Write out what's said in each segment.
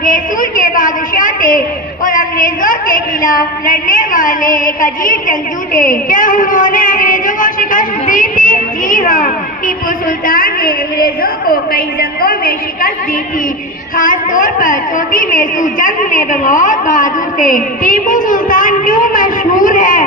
بیسور کے بادشاہ تھے اور انگریزوں کے خلاف لڑنے والے ایک عجیب جنگجو تھے۔ کیا انہوں نے انگریزوں کو شکست دی تھی؟ جی ہاں، ٹیپو سلطان نے انگریزوں کو کئی جنگوں میں شکست دی تھی، خاص طور پر چوتھی میسور جنگ میں بہت بہادر تھے۔ ٹیپو سلطان کیوں مشہور ہے؟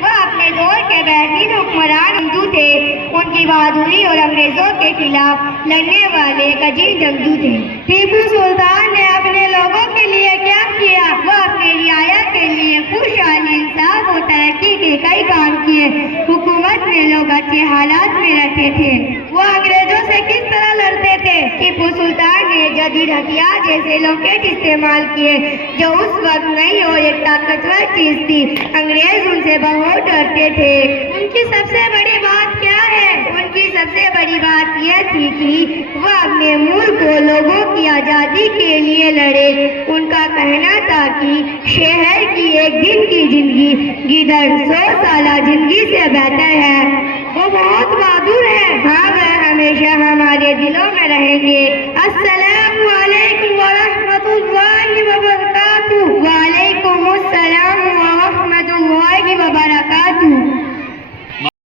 وہ اپنے دور کے بہترین حکمران جنگجو تھے، ان کی بہادری اور انگریزوں کے خلاف لڑنے والے ایک عجیب جنگجو تھے۔ ٹیپو سلطان نے اپنے لوگوں کے لیے کیا کیا؟ وہ اپنے رعایا کے لیے خوشحالی، انصاف اور ترقی کے کئی کام کیے۔ حکومت میں لوگ اچھے حالات میں رہتے تھے۔ وہ انگریزوں سے کس طرح لڑتے تھے؟ ٹیپو سلطان نے جدید ہتھیار جیسے لاکٹ استعمال کیے، جو اس وقت نئی اور ایک طاقتور چیز تھی۔ انگریز ان سے بہت ڈرتے تھے۔ ان کی سب سے بڑی بات کیا ہے؟ ان کی سب سے بڑی بات یہ تھی کہ وہ اپنے ملک کو لوگوں کی آزادی کے لیے لڑے۔ ان کا کہنا تھا کہ شہر کی ایک دن کی زندگی گدڑ 100 سالہ زندگی سے بہتر ہے۔ وہ بہت بہادر ہے۔ ہاں، وہ ہمیشہ ہمارے دلوں میں رہیں گے۔